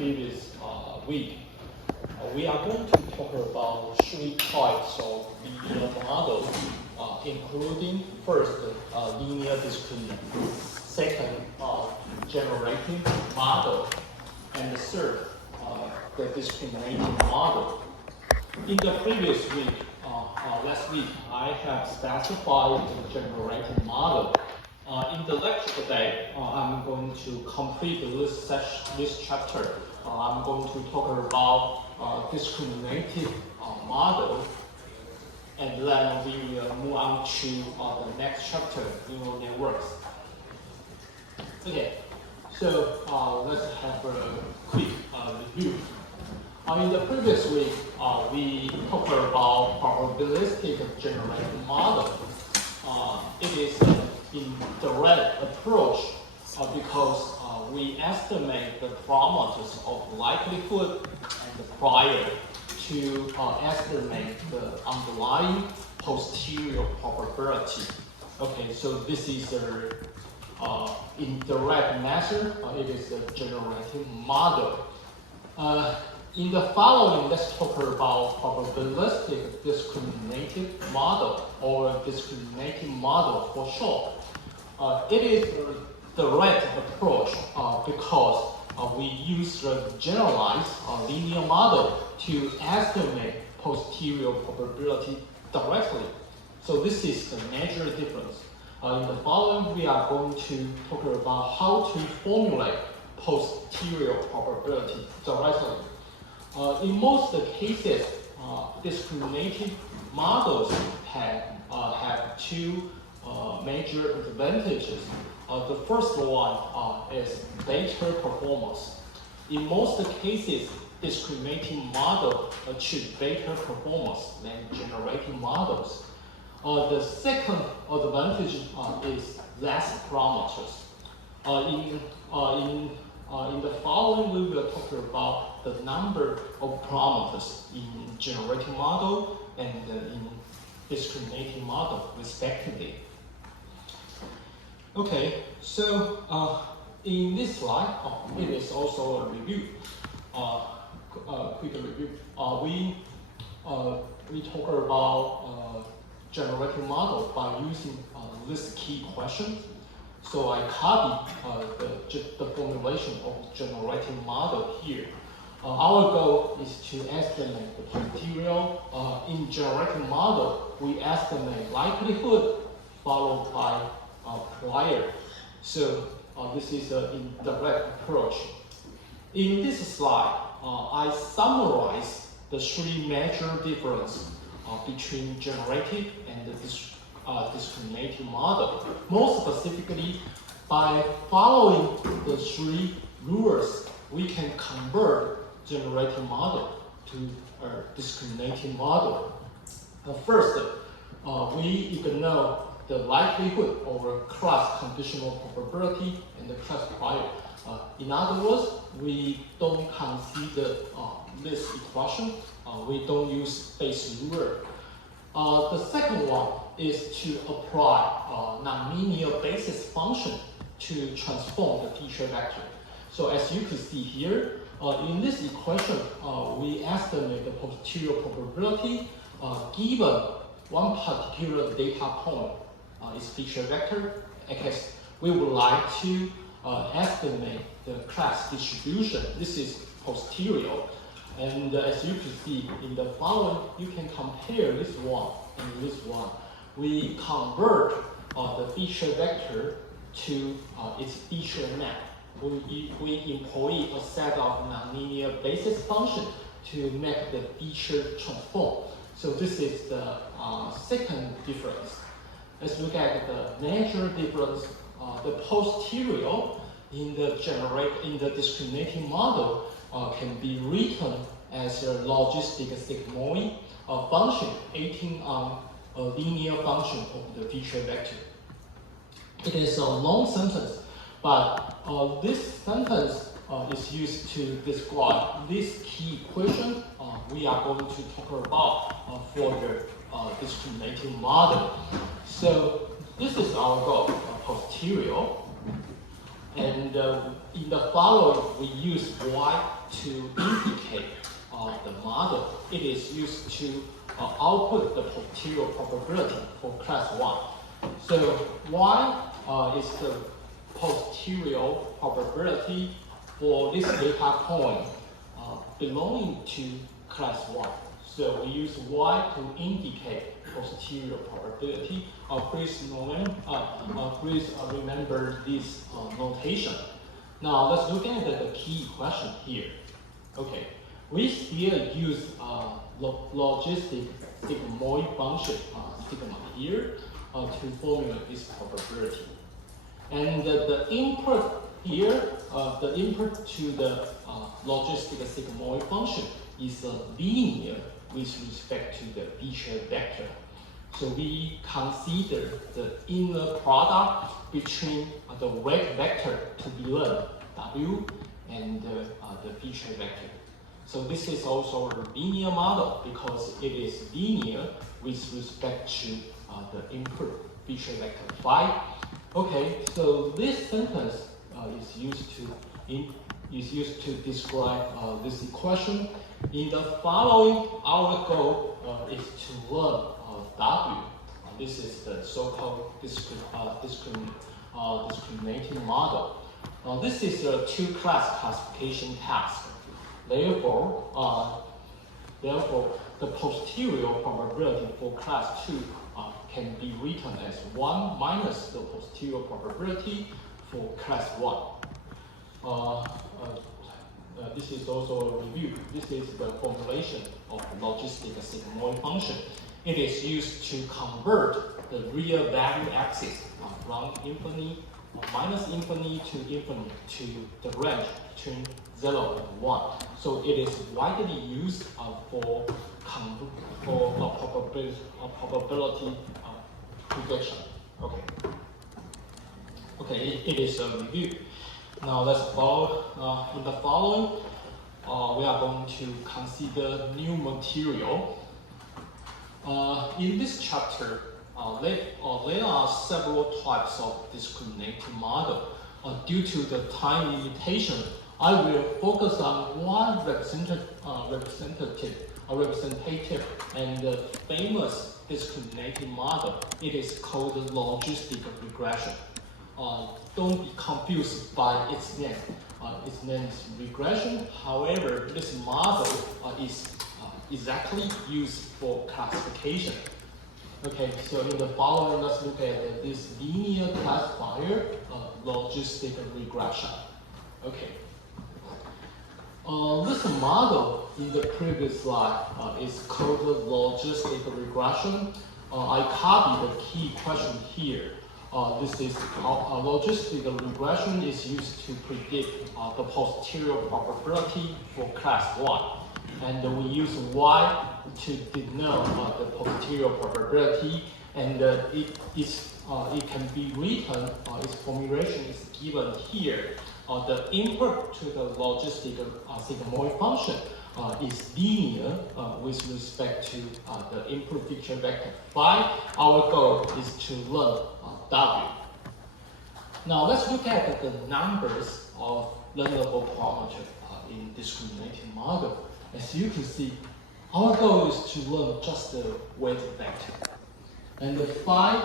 previous week, we are going to talk about 3 types of linear models, including first, linear discriminant, second, generative model, and the third, the discriminating model. In the previous week, last week, I have specified the generative model. In the lecture today, I'm going to complete this chapter. I'm going to talk about discriminative model, and then we will move on to the next chapter, neural networks. Okay, so let's have a quick review. In the previous week, we talked about probabilistic generative model. It is an indirect approach because we estimate the parameters of likelihood and prior to estimate the underlying posterior probability. Okay, so this is an indirect method. It is a generative model. In the following, let's talk about probabilistic discriminative model, or discriminating model for short. It is a direct approach because we use the generalized linear model to estimate posterior probability directly. So this is the major difference. In the following, we are going to talk about how to formulate posterior probability directly. In most cases, discriminative models have two major advantages. The first one is better performance. In most cases, discriminating models achieve better performance than generative models. The second advantage is less parameters. In the following, we will talk about the number of parameters in generative model and in discriminating model, respectively. Okay, so in this slide, it is also a review, quick review. We talk about generative model by using this key question. So I copy the formulation of generative model here. Our goal is to estimate the posterior. In generative model, we estimate likelihood followed by prior. So this is an indirect approach. In this slide, I summarize the 3 major differences between generative and the discriminative model. More specifically, by following the 3 rules, we can convert generative model to a discriminating model. First, we ignore the likelihood over class conditional probability and the class prior. In other words, we don't consider this equation. We don't use base rule. The second one is to apply nonlinear basis function to transform the feature vector. So as you can see here, in this equation, we estimate the posterior probability given one particular data point is feature vector. Because we would like to estimate the class distribution. This is posterior. And as you can see in the following, you can compare this one and this one. We convert the feature vector to its feature map. We employ a set of nonlinear basis function to make the feature transform. So this is the second difference. Let's look at the major difference. The posterior in the discriminating model can be written as a logistic sigmoid function acting on a linear function of the feature vector. It is a long sentence, but this sentence is used to describe this key equation we are going to talk about for the discriminating model. So this is our goal, posterior. And in the following, we use y to indicate the model. It is used to output the posterior probability for class 1. So y is the posterior probability for this data point belonging to class 1. So we use y to indicate posterior probability. Please remember this notation. Now let's look at the key question here. Okay, we still use logistic sigmoid function, sigma here, to formulate this probability. And the input here, the input to the logistic sigmoid function is linear with respect to the feature vector. So we consider the inner product between the weight vector to be learned, W, and the feature vector. So this is also a linear model because it is linear with respect to the input feature vector phi. Okay, so this sentence is used to describe this equation. In the following, our goal is to learn W. This is the so-called discriminating model. This is a two-class classification task. Therefore, the posterior probability for class 2 can be written as 1 minus the posterior probability for class 1. This is also a review. This is the formulation of the logistic sigmoid function. It is used to convert the real value axis from infinity, minus infinity to infinity to the range between 0 and 1. So it is widely used for probability prediction. Okay. Okay, it is a review. Now let's follow. In the following, we are going to consider new material. In this chapter, there are several types of discriminating model. Due to the time limitation, I will focus on one representative and famous discriminating model. It is called the logistic regression. Don't be confused by its name. Its name is regression. However, this model is exactly used for classification. Okay, so in the following, let's look at this linear classifier, logistic regression. Okay. This model in the previous slide is called logistic regression. I copied the key question here. This is logistic regression is used to predict the posterior probability for class 1. And we use y to denote the posterior probability, and it can be written, its formulation is given here. The input to the logistic sigmoid function is linear with respect to the input feature vector phi. Our goal is to learn W. Now let's look at the numbers of learnable parameters in discriminating model. As you can see, our goal is to learn just the weight vector. And the phi